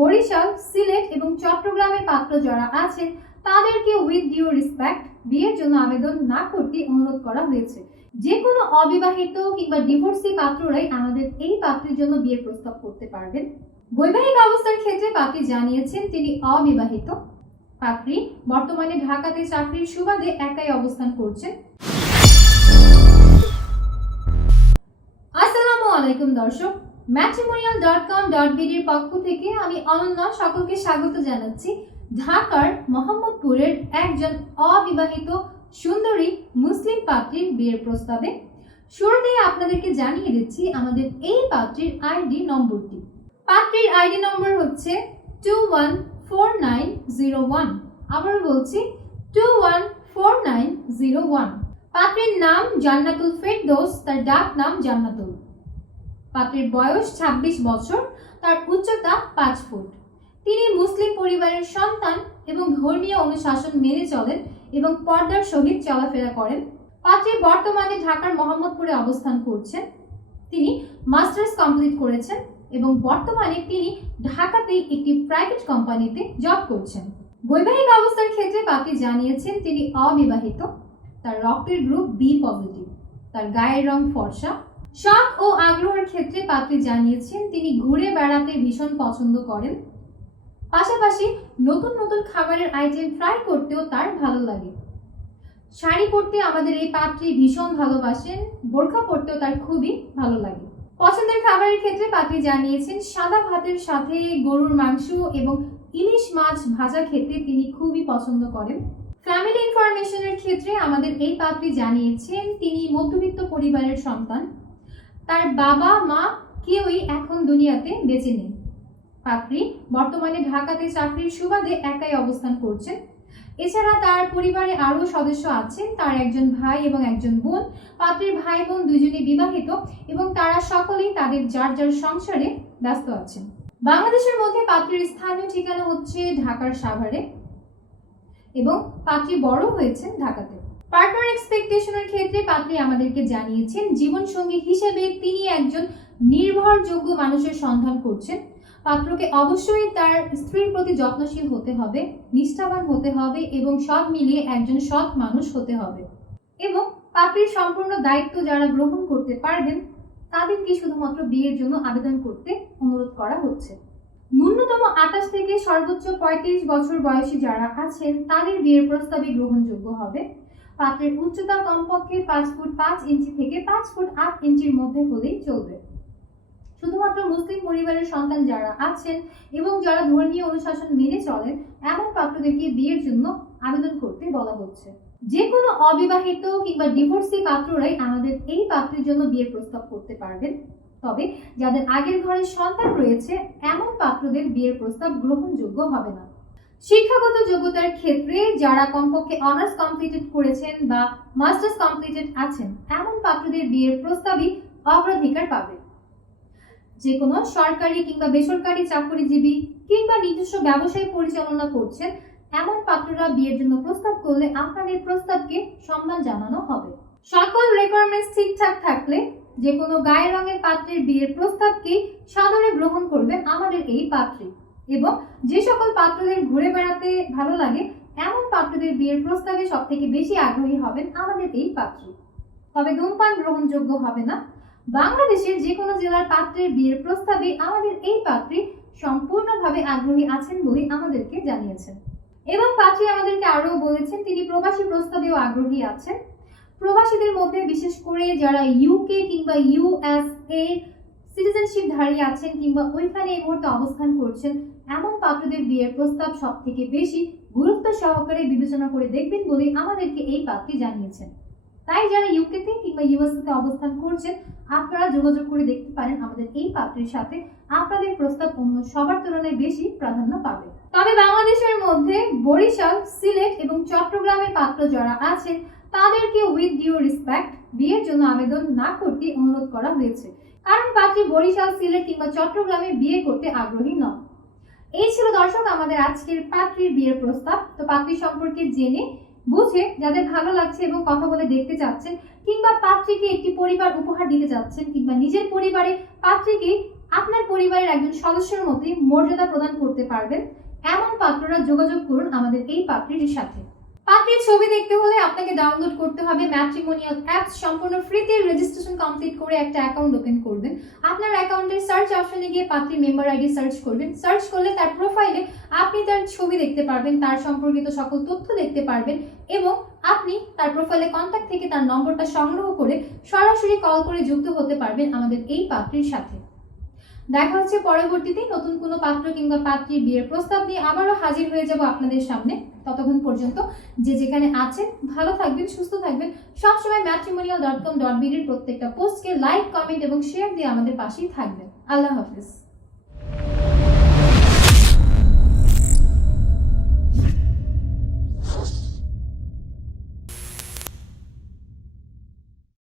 বরিশাল, সিলেট এবং চট্টগ্রামের পাত্র যারা আছেন, তাদেরকে উইথ ডিউ রেসপেক্ট বিয়ের জন্য আবেদন না করতে অনুরোধ করা হয়েছে। যে কোনো অবিবাহিত কিংবা ডিভোর্সি পাত্ররাই আমাদের এই পাত্রের জন্য বিয়ের প্রস্তাব করতে পারবেন। বৈবাহিক অবস্থার ক্ষেত্রে পাত্রী জানিয়েছেন, তিনি অবিবাহিত। পাত্রী বর্তমানে ঢাকাতে চাকরির সুবাদে একাই অবস্থান করছেন। আসসালামু আলাইকুম দর্শক ম্যাট্রিমোনিয়াল ডট কম ডট পক্ষ থেকে আমি অনন্যা সকলকে স্বাগত জানাচ্ছি। ঢাকার মোহাম্মদপুরের একজন অবিবাহিত সুন্দরী মুসলিম পাত্রীর বিয়ের প্রস্তাবে। শুরুতেই আপনাদেরকে জানিয়ে দিচ্ছি আমাদের এই পাত্রীর আইডি নম্বরটি। পাত্রীর আইডি নম্বর হচ্ছে two one four nine zero one আবার বলছি two one four nine zero one পাত্রীর নাম জান্নাতুল ফেরদৌস, তার ডাক নাম জান্নাতুল। পাত্রীর বয়স ২৬ বছর, তার উচ্চতা পাঁচ ফুট। তিনি মুসলিম পরিবারের সন্তান এবং ধর্মীয় অনুশাসন মেনে চলেন এবং পর্দার সহিত চলাফেরা করেন। পাত্রী বর্তমানে ঢাকার মোহাম্মদপুরে অবস্থান করছেন। তিনি মাস্টার্স কমপ্লিট করেছেন এবং বর্তমানে তিনি ঢাকাতেই একটি প্রাইভেট কোম্পানিতে জব করছেন। বৈবাহিক অবস্থার ক্ষেত্রে পাত্রী জানিয়েছেন, তিনি অবিবাহিত। তার রক্তের গ্রুপ বি পজিটিভ। তার গায়ের রং ফর্সা। শখ ও আগ্রহের ক্ষেত্রে পাত্রী জানিয়েছেন, তিনি ঘুরে বেড়াতে ভীষণ পছন্দ করেন। পাশাপাশি নতুন নতুন খাবারের আইটেম ট্রাই করতেও তার ভালো লাগে। শাড়ি পরতে আমাদের এই পাত্রী ভীষণ ভালোবাসেন, বোরখা পরতেও তার খুবই ভালো লাগে। পছন্দের খাবারের ক্ষেত্রে পাত্রী জানিয়েছেন, সাদা ভাতের সাথে গরুর মাংস এবং ইলিশ মাছ ভাজা খেতে তিনি খুবই পছন্দ করেন। ফ্যামিলি ইনফরমেশনের ক্ষেত্রে আমাদের এই পাত্রী জানিয়েছেন, তিনি মধ্যবিত্ত পরিবারের সন্তান। তার বাবা, মা কেউই এখন দুনিয়াতে বেঁচে নেই। পাত্রী বর্তমানে ঢাকাতে চাকরির সুবাদে একাই অবস্থান করছেন। এছাড়া তার পরিবারে আরও সদস্য আছেন। তার একজন ভাই এবং একজন বোন, পাত্রীর ভাই বোন দুজনে বিবাহিত এবং তারা সকলেই তাদের যার যার সংসারে ব্যস্ত আছেন। বাংলাদেশের মধ্যে পাত্রীর স্থানীয় ঠিকানা হচ্ছে ঢাকার সাভারে এবং পাত্রী বড় হয়েছেন ঢাকাতে। পার্টনার এক্সপেকটেশনের ক্ষেত্রে পাত্রী আমাদেরকে জানিয়েছেন, জীবনসঙ্গী হিসেবে তিনি একজন নির্ভরযোগ্য মানুষের সন্ধান করছেন। পাত্রকে অবশ্যই তার স্ত্রীর প্রতি যত্নশীল হতে হবে, নিষ্ঠাবান হতে হবে এবং সব মিলিয়ে একজন সৎ মানুষ হতে হবে। এবং পাত্রীর সম্পূর্ণ দায়িত্ব যারা গ্রহণ করতে পারবেন, তাদেরকে শুধুমাত্র বিয়ের জন্য আবেদন করতে অনুরোধ করা হচ্ছে। ন্যূনতম আঠাশ থেকে সর্বোচ্চ পঁয়ত্রিশ বছর বয়সী যারা আছেন, তাদের বিয়ের প্রস্তাবই গ্রহণযোগ্য হবে। পাত্রের উচ্চতা কমপক্ষে পাঁচ ফুট পাঁচ ইঞ্চি থেকে পাঁচ ফুট আট ইঞ্চির মধ্যে হলেই চলবে। শুধুমাত্র মুসলিম পরিবারের সন্তান যারা আছেন এবং যারা ধর্মীয় অনুশাসন মেনে চলেন, এমন পাত্রদেরকে বিয়ের জন্য আবেদন করতে বলা হচ্ছে। যে কোনো অবিবাহিত কিংবা ডিভোর্সি পাত্ররাই আমাদের এই পাত্রের জন্য বিয়ের প্রস্তাব করতে পারবেন। তবে যাদের আগের ঘরে সন্তান রয়েছে, এমন পাত্রদের বিয়ের প্রস্তাব গ্রহণযোগ্য হবে না। শিক্ষাগত যোগ্যতার ক্ষেত্রে যারা কমপক্ষে অনার্স কমপ্লিটেড করেছেন বা মাস্টার্স কমপ্লিটেড আছেন, এমন পাত্রদের বিয়ের প্রস্তাবই অগ্রাধিকার পাবে। যে কোনো সরকারি কিংবা বেসরকারি চাকরিজীবী কিংবা নিজস্ব ব্যবসায় পরিচালনা করছেন, এমন পাত্ররা বিয়ের জন্য প্রস্তাব করলে আপনাদের প্রস্তাবকে সম্মান জানানো হবে। সকল রেকোয়ারমেন্টস ঠিকঠাক থাকলে যে কোনো গায়ের রঙের পাত্রের বিয়ের প্রস্তাবকে সাদরে গ্রহণ করবেন আমাদের এই পাত্রী। এবং যে সকল পাত্রদের ঘুরে বেড়াতে ভালো লাগে, এমন পাত্রদের বিয়ের প্রস্তাবে সব থেকে বেশি আগ্রহী হবেন আমাদের এই পাত্রী। তবে ধূমপান গ্রহণযোগ্য হবে না। বাংলাদেশের যে কোনো জেলার পাত্রের বিয়ের প্রস্তাবে আমাদের এই পাত্রী সম্পূর্ণভাবে আগ্রহী আছেন বলে আমাদেরকে জানিয়েছেন। এবং পাত্রী আমাদেরকে আরও বলেছেন, তিনি প্রবাসী প্রস্তাবেও আগ্রহী আছেন। প্রবাসীদের মধ্যে বিশেষ করে যারা ইউকে কিংবা ইউএসএ সিটিজেনশিপ ধারী আছেন কিংবা ওইখানে এই মুহূর্তে অবস্থান করছেন, এমন পাত্রদের বিয়ের প্রস্তাব সব থেকে বেশি গুরুত্ব সহকারে বিবেচনা করে দেখবেন বলে আমাদেরকে এই পাত্রী জানিয়েছেন। তাই যারা ইউকেতে কিংবা ইউএসএতে অবস্থান করছেন, আপনারা যোগাযোগ করে দেখতে পারেন আমাদের এই পাত্রীর সাথে। আপনাদের প্রস্তাব অন্য সবার তুলনায় বেশি প্রাধান্য পাবে। তবে বাংলাদেশের মধ্যে বরিশাল, সিলেট এবং চট্টগ্রামের পাত্র যারা আছেন, তাদেরকে উইথ ডিউ রেসপেক্ট বিয়ের জন্য আবেদন না করতে অনুরোধ করা হয়েছে। কারণ পাত্রী বরিশাল, সিলেট কিংবা চট্টগ্রামে বিয়ে করতে আগ্রহী নন। এই ছিল দর্শক আমাদের আজকের পাত্রীর বিয়ের প্রস্তাব। তো পাত্রী সম্পর্কে জেনে বুঝে যাদের ভালো লাগছে এবং কথা বলে দেখতে চাচ্ছেন কিংবা পাত্রীকে একটি পরিবার উপহার দিতে চাচ্ছেন কিংবা নিজের পরিবারে পাত্রীকে আপনার পরিবারের একজন সদস্যের মতোই মর্যাদা প্রদান করতে পারবেন, এমন পাত্ররা যোগাযোগ করুন আমাদের এই পাত্রীর সাথে। পাত্রীর ছবি দেখতে হলে আপনাকে ডাউনলোড করতে হবে ম্যাট্রিমোনিয়াল অ্যাপস সম্পূর্ণ ফ্রিতে রেজিস্ট্রেশন কমপ্লিট করে একটা অ্যাকাউন্ট ওপেন করবেন। আপনার অ্যাকাউন্টের সার্চ অপশনে গিয়ে পাত্রী মেম্বার আইডি সার্চ করবেন। সার্চ করলে তার প্রোফাইলে আপনি তার ছবি দেখতে পারবেন, তার সম্পর্কিত সকল তথ্য দেখতে পারবেন এবং আপনি তার প্রোফাইলে কন্ট্যাক্ট থেকে তার নম্বরটা সংগ্রহ করে সরাসরি কল করে যুক্ত হতে পারবেন আমাদের এই পাত্রীর সাথে। দেখা হচ্ছে পরবর্তীতে নতুন কোনো পাত্র কিংবা পাত্রীর বিয়ের প্রস্তাব নিয়ে আবারও হাজির হয়ে যাব আপনাদের সামনে। ততক্ষণ পর্যন্ত যে যেখানে আছেন, ভালো থাকবেন, সুস্থ থাকবেন। সবসময় ম্যাট্রিমোনিয়াল ডট কম ডট বিডির প্রত্যেকটা পোস্টকে লাইক কমেন্ট এবং শেয়ার দিয়ে আমাদের পাশেই থাকবেন। আল্লাহ হাফিজ।